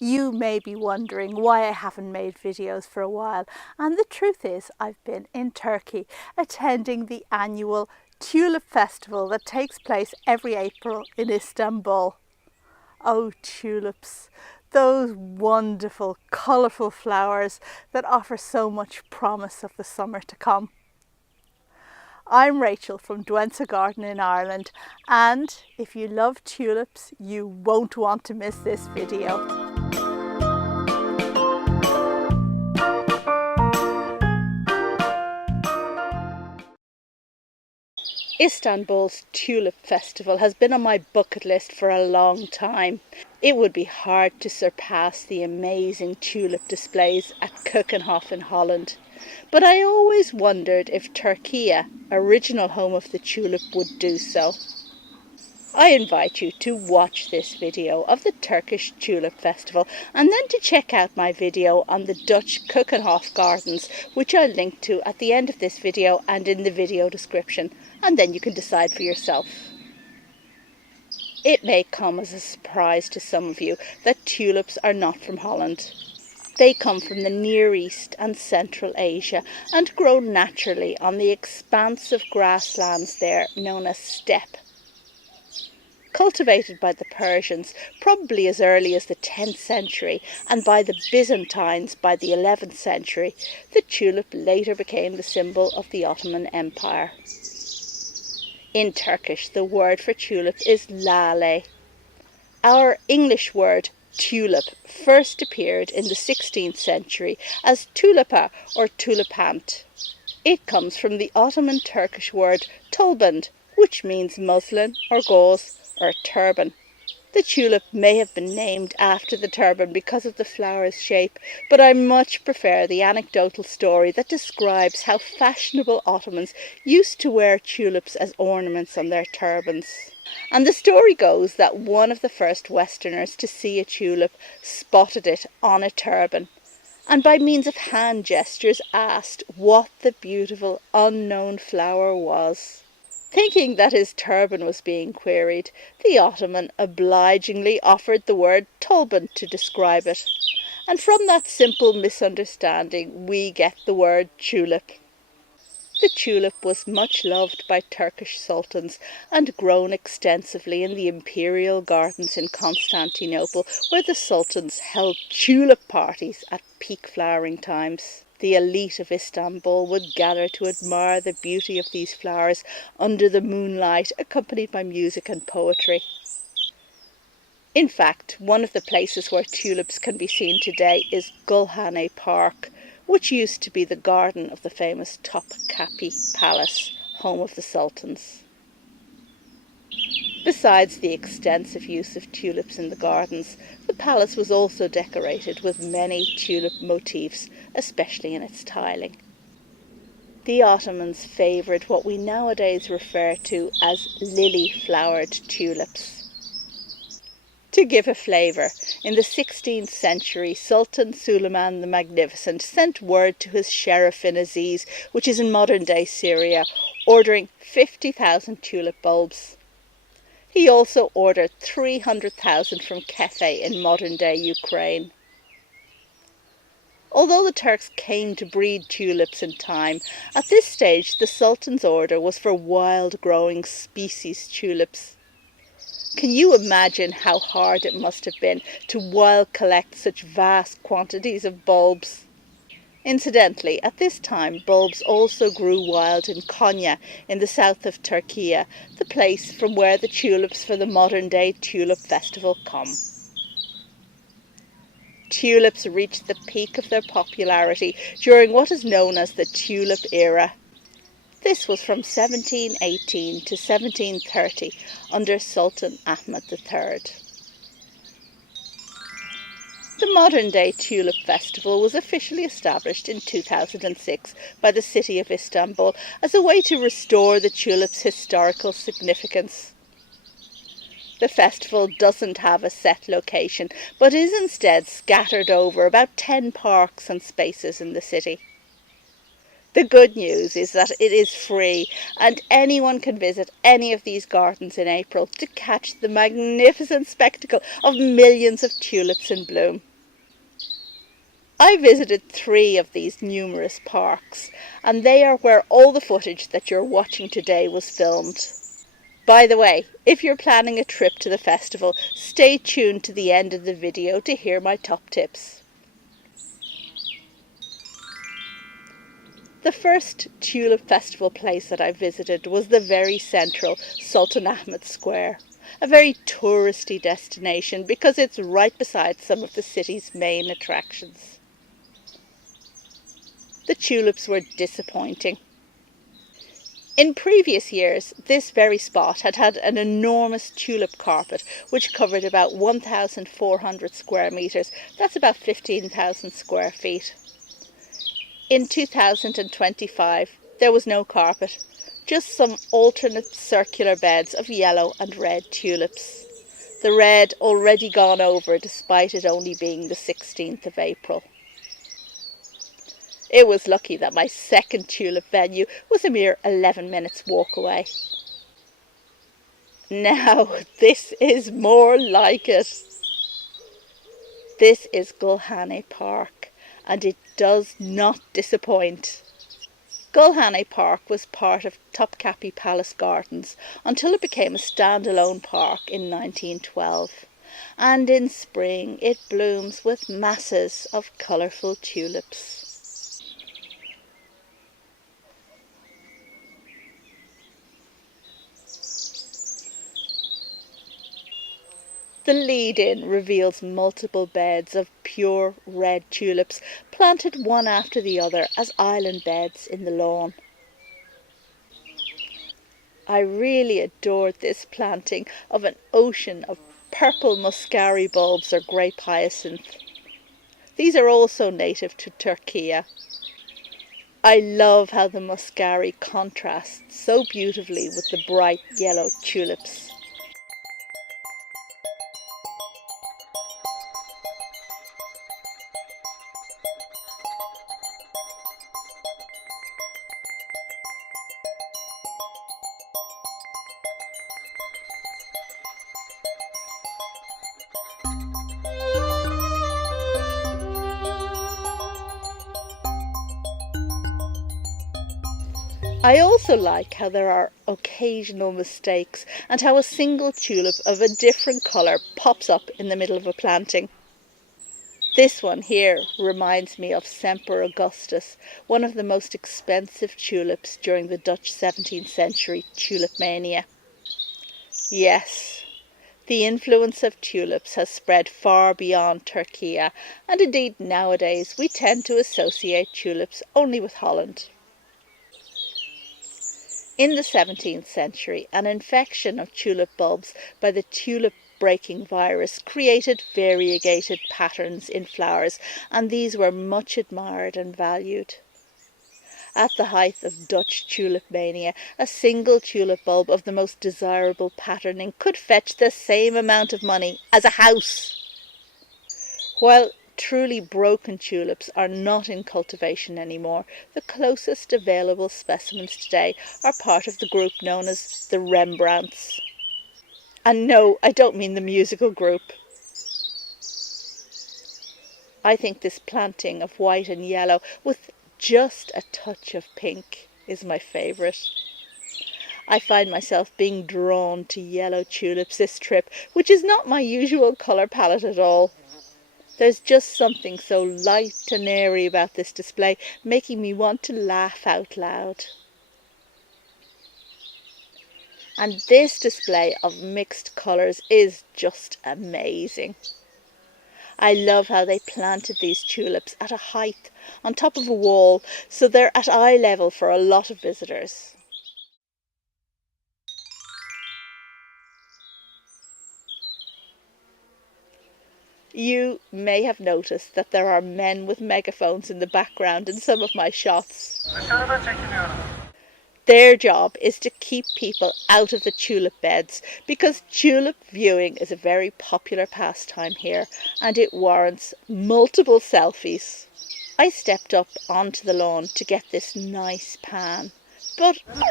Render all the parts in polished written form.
You may be wondering why I haven't made videos for a while, and the truth is I've been in Turkey attending the annual Tulip Festival that takes place every April in Istanbul. Oh, tulips, those wonderful, colourful flowers that offer so much promise of the summer to come. I'm Rachel from Douentza Garden in Ireland, and if you love tulips, you won't want to miss this video. Istanbul's Tulip Festival has been on my bucket list for a long time. It would be hard to surpass the amazing tulip displays at Keukenhof in Holland. But I always wondered if Turkey, original home of the tulip, would do so. I invite you to watch this video of the Turkish Tulip Festival and then to check out my video on the Dutch Keukenhof Gardens, which I'll link to at the end of this video and in the video description, and then you can decide for yourself. It may come as a surprise to some of you that tulips are not from Holland. They come from the Near East and Central Asia and grow naturally on the expansive grasslands there known as steppe. Cultivated by the Persians probably as early as the 10th century and by the Byzantines by the 11th century, the tulip later became the symbol of the Ottoman Empire. In Turkish, the word for tulip is lale. Our English word tulip first appeared in the 16th century as tulipa or tulipant. It comes from the Ottoman Turkish word tulband, which means muslin or gauze or turban. The tulip may have been named after the turban because of the flower's shape, but I much prefer the anecdotal story that describes how fashionable Ottomans used to wear tulips as ornaments on their turbans. And the story goes that one of the first Westerners to see a tulip spotted it on a turban, and by means of hand gestures asked what the beautiful unknown flower was. Thinking that his turban was being queried, the Ottoman obligingly offered the word tulband to describe it. And from that simple misunderstanding we get the word tulip. The tulip was much loved by Turkish sultans and grown extensively in the imperial gardens in Constantinople, where the sultans held tulip parties at peak flowering times. The elite of Istanbul would gather to admire the beauty of these flowers under the moonlight, accompanied by music and poetry. In fact, one of the places where tulips can be seen today is Golhane Park, which used to be the garden of the famous Topkapi Palace, home of the sultans. Besides the extensive use of tulips in the gardens, the palace was also decorated with many tulip motifs, especially in its tiling. The Ottomans favoured what we nowadays refer to as lily-flowered tulips. To give a flavour, in the 16th century, Sultan Suleiman the Magnificent sent word to his sheriff in Aziz, which is in modern-day Syria, ordering 50,000 tulip bulbs. He also ordered 300,000 from Kefe in modern-day Ukraine. Although the Turks came to breed tulips in time, at this stage the Sultan's order was for wild-growing species tulips. Can you imagine how hard it must have been to wild collect such vast quantities of bulbs? Incidentally, at this time bulbs also grew wild in Konya in the south of Turkey, the place from where the tulips for the modern-day Tulip Festival come. Tulips reached the peak of their popularity during what is known as the Tulip era. This was from 1718 to 1730 under Sultanahmet III. The modern-day Tulip Festival was officially established in 2006 by the city of Istanbul as a way to restore the tulip's historical significance. The festival doesn't have a set location, but is instead scattered over about 10 parks and spaces in the city. The good news is that it is free and anyone can visit any of these gardens in April to catch the magnificent spectacle of millions of tulips in bloom. I visited 3 of these numerous parks, and they are where all the footage that you're watching today was filmed. By the way, if you're planning a trip to the festival, stay tuned to the end of the video to hear my top tips. The first Tulip Festival place that I visited was the very central Sultanahmet Square, a very touristy destination because it's right beside some of the city's main attractions. The tulips were disappointing. In previous years, this very spot had had an enormous tulip carpet which covered about 1,400 square metres, that's about 15,000 square feet. In 2025, there was no carpet, just some alternate circular beds of yellow and red tulips. The red already gone over despite it only being the 16th of April. It was lucky that my second tulip venue was a mere 11 minutes walk away. Now, this is more like it. This is Golhane Park, and it does not disappoint. Golhane Park was part of Topkapi Palace Gardens until it became a standalone park in 1912. And in spring it blooms with masses of colourful tulips. The lead-in reveals multiple beds of pure red tulips planted one after the other as island beds in the lawn. I really adored this planting of an ocean of purple muscari bulbs or grape hyacinth. These are also native to Turkey. I love how the muscari contrasts so beautifully with the bright yellow tulips. I also like how there are occasional mistakes and how a single tulip of a different colour pops up in the middle of a planting. This one here reminds me of Semper Augustus, one of the most expensive tulips during the Dutch 17th century tulip mania. Yes, the influence of tulips has spread far beyond Turkey, and indeed nowadays we tend to associate tulips only with Holland. In the 17th century, an infection of tulip bulbs by the tulip-breaking virus created variegated patterns in flowers, and these were much admired and valued. At the height of Dutch tulip mania, a single tulip bulb of the most desirable patterning could fetch the same amount of money as a house. While truly broken tulips are not in cultivation anymore, the closest available specimens today are part of the group known as the Rembrandts. And no, I don't mean the musical group. I think this planting of white and yellow with just a touch of pink is my favourite. I find myself being drawn to yellow tulips this trip, which is not my usual colour palette at all. There's just something so light and airy about this display, making me want to laugh out loud. And this display of mixed colours is just amazing. I love how they planted these tulips at a height on top of a wall, so they're at eye level for a lot of visitors. You may have noticed that there are men with megaphones in the background in some of my shots. Their job is to keep people out of the tulip beds because tulip viewing is a very popular pastime here and it warrants multiple selfies. I stepped up onto the lawn to get this nice pan, but what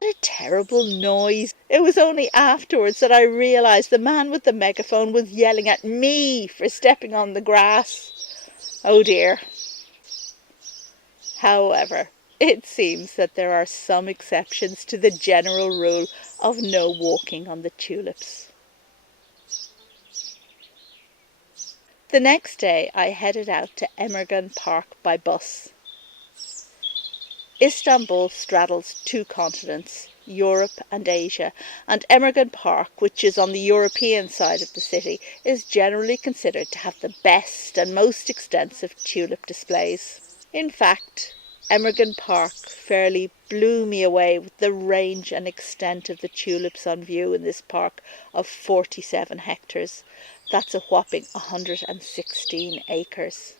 a terrible noise. It was only afterwards that I realised the man with the megaphone was yelling at me for stepping on the grass. Oh dear. However, it seems that there are some exceptions to the general rule of no walking on the tulips. The next day I headed out to Emergan Park by bus. Istanbul straddles two continents, Europe and Asia, and Emergan Park, which is on the European side of the city, is generally considered to have the best and most extensive tulip displays. In fact, Emergan Park fairly blew me away with the range and extent of the tulips on view in this park of 47 hectares. That's a whopping 116 acres.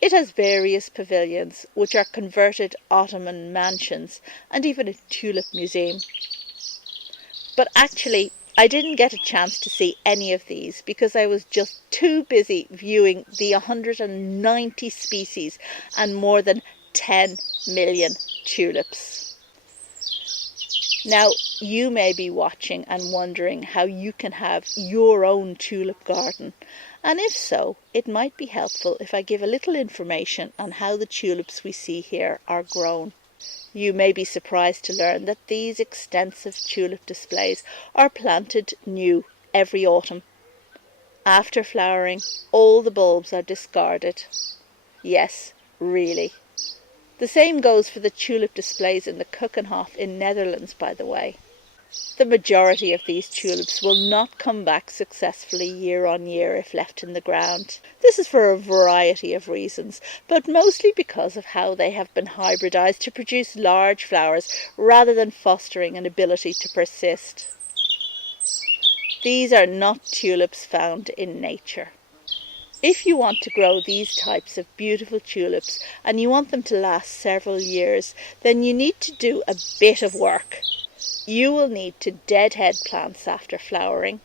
It has various pavilions, which are converted Ottoman mansions, and even a tulip museum. But actually, I didn't get a chance to see any of these because I was just too busy viewing the 190 species and more than 10 million tulips. Now, you may be watching and wondering how you can have your own tulip garden. And if so, it might be helpful if I give a little information on how the tulips we see here are grown. You may be surprised to learn that these extensive tulip displays are planted new every autumn. After flowering, all the bulbs are discarded. Yes, really. The same goes for the tulip displays in the Keukenhof in Netherlands, by the way. The majority of these tulips will not come back successfully year on year if left in the ground. This is for a variety of reasons, but mostly because of how they have been hybridized to produce large flowers rather than fostering an ability to persist. These are not tulips found in nature. If you want to grow these types of beautiful tulips and you want them to last several years, then you need to do a bit of work. You will need to deadhead plants after flowering,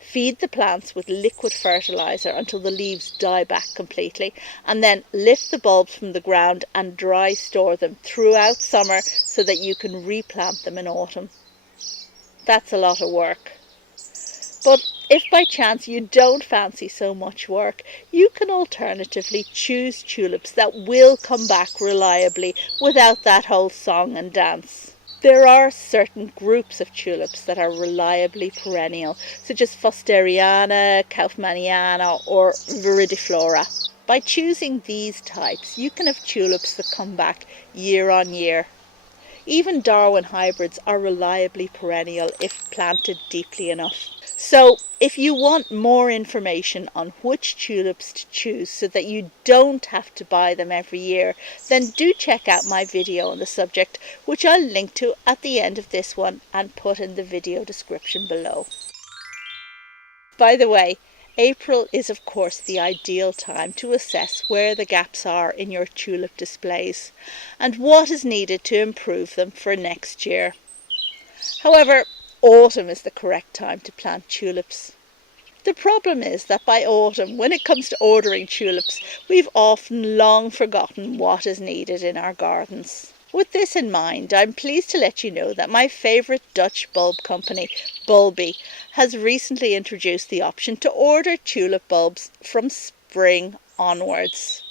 feed the plants with liquid fertiliser until the leaves die back completely, and then lift the bulbs from the ground and dry store them throughout summer so that you can replant them in autumn. That's a lot of work. But if by chance you don't fancy so much work, you can alternatively choose tulips that will come back reliably without that whole song and dance. There are certain groups of tulips that are reliably perennial, such as Fosteriana, Kaufmanniana or Viridiflora. By choosing these types, you can have tulips that come back year on year. Even Darwin hybrids are reliably perennial if planted deeply enough. So, if you want more information on which tulips to choose so that you don't have to buy them every year, then do check out my video on the subject, which I'll link to at the end of this one and put in the video description below. By the way, April is of course the ideal time to assess where the gaps are in your tulip displays and what is needed to improve them for next year. However, autumn is the correct time to plant tulips. The problem is that by autumn, when it comes to ordering tulips, we've often long forgotten what is needed in our gardens. With this in mind, I'm pleased to let you know that my favourite Dutch bulb company, Bulby, has recently introduced the option to order tulip bulbs from spring onwards.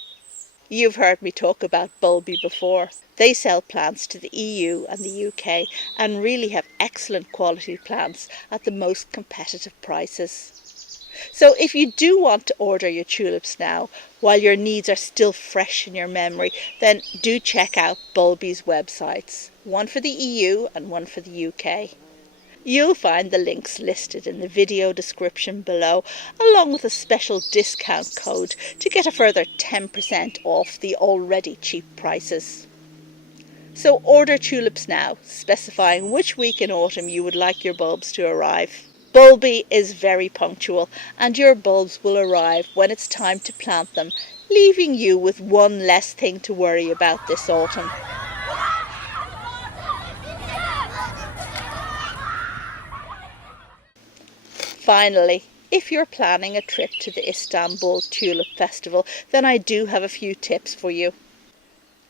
You've heard me talk about Bulby before. They sell plants to the EU and the UK and really have excellent quality plants at the most competitive prices. So if you do want to order your tulips now, while your needs are still fresh in your memory, then do check out Bulby's websites, one for the EU and one for the UK. You'll find the links listed in the video description below, along with a special discount code to get a further 10% off the already cheap prices. So order tulips now, specifying which week in autumn you would like your bulbs to arrive. Bulby is very punctual and your bulbs will arrive when it's time to plant them, leaving you with one less thing to worry about this autumn. Finally, If you're planning a trip to the Istanbul Tulip Festival, then I do have a few tips for you.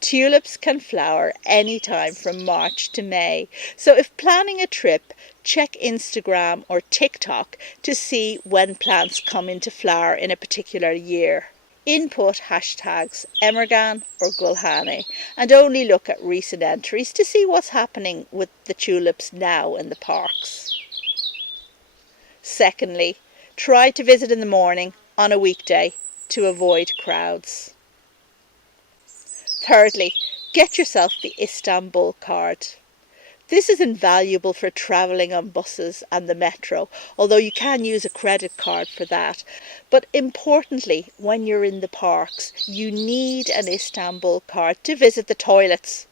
Tulips can flower any time from March to May, so if planning a trip, check Instagram or TikTok to see when plants come into flower in a particular year. Input hashtags Emergan or Gulhane and only look at recent entries to see what's happening with the tulips now in the parks. Secondly, try to visit in the morning on a weekday to avoid crowds. Thirdly, get yourself the Istanbul card. This is invaluable for travelling on buses and the metro, although you can use a credit card for that. But importantly, when you're in the parks, you need an Istanbul card to visit the toilets.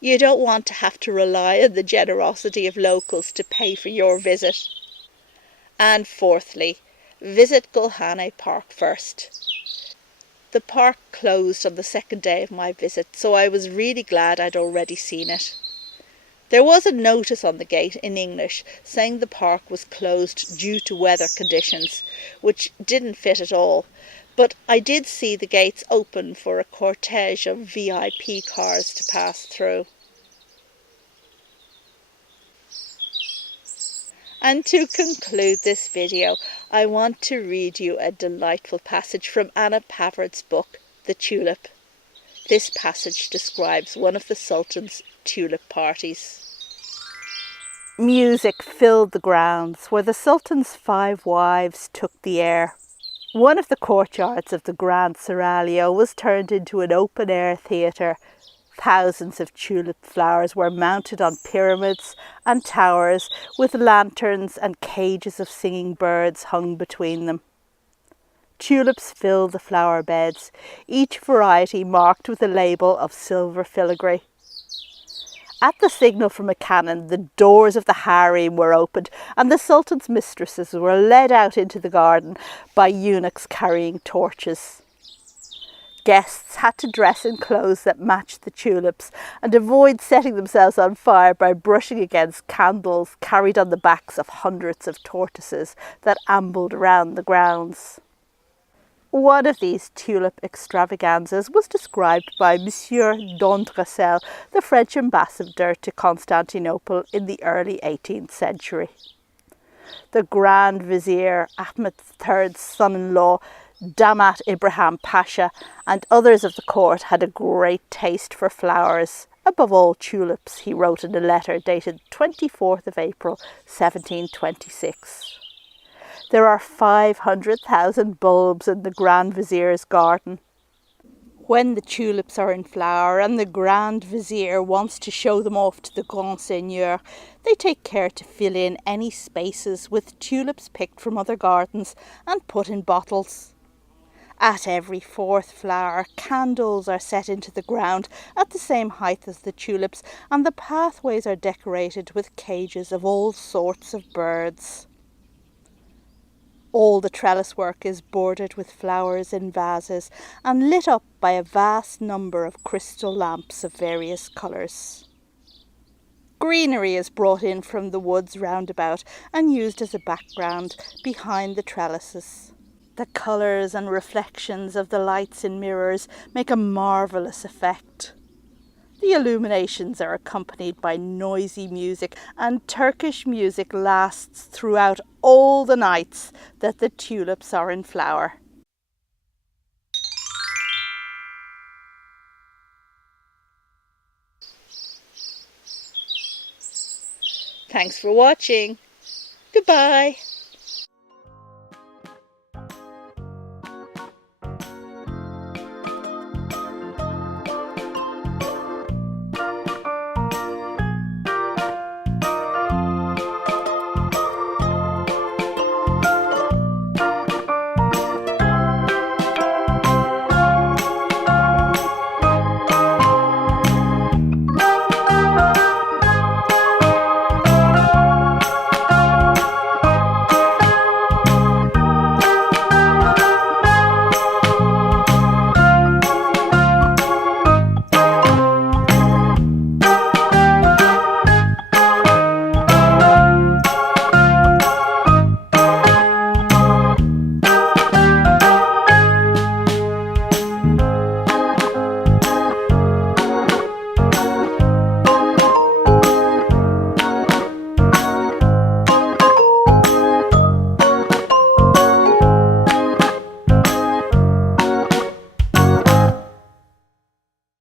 You don't want to have to rely on the generosity of locals to pay for your visit. And fourthly, visit Golhane Park first. The park closed on the second day of my visit, so I was really glad I'd already seen it. There was a notice on the gate in English saying the park was closed due to weather conditions, which didn't fit at all, but I did see the gates open for a cortege of VIP cars to pass through. And to conclude this video, I want to read you a delightful passage from Anna Pavard's book, The Tulip. This passage describes one of the Sultan's tulip parties. Music filled the grounds where the Sultan's 5 wives took the air. One of the courtyards of the Grand Seraglio was turned into an open-air theatre. Thousands of tulip flowers were mounted on pyramids and towers with lanterns and cages of singing birds hung between them. Tulips filled the flower beds, each variety marked with a label of silver filigree. At the signal from a cannon, the doors of the harem were opened and the Sultan's mistresses were led out into the garden by eunuchs carrying torches. Guests had to dress in clothes that matched the tulips and avoid setting themselves on fire by brushing against candles carried on the backs of hundreds of tortoises that ambled around the grounds. One of these tulip extravaganzas was described by Monsieur Douentza, the French ambassador to Constantinople in the early 18th century. The Grand Vizier Ahmed III's son-in-law, Damat Ibrahim Pasha, and others of the court had a great taste for flowers, above all tulips, he wrote in a letter dated 24th of April 1726. There are 500,000 bulbs in the Grand Vizier's garden. When the tulips are in flower and the Grand Vizier wants to show them off to the Grand Seigneur, they take care to fill in any spaces with tulips picked from other gardens and put in bottles. At every 4th flower, candles are set into the ground at the same height as the tulips, and the pathways are decorated with cages of all sorts of birds. All the trellis work is bordered with flowers in vases and lit up by a vast number of crystal lamps of various colours. Greenery is brought in from the woods round about and used as a background behind the trellises. The colours and reflections of the lights in mirrors make a marvellous effect. The illuminations are accompanied by noisy music, and Turkish music lasts throughout all the nights that the tulips are in flower. Thanks for watching. Goodbye.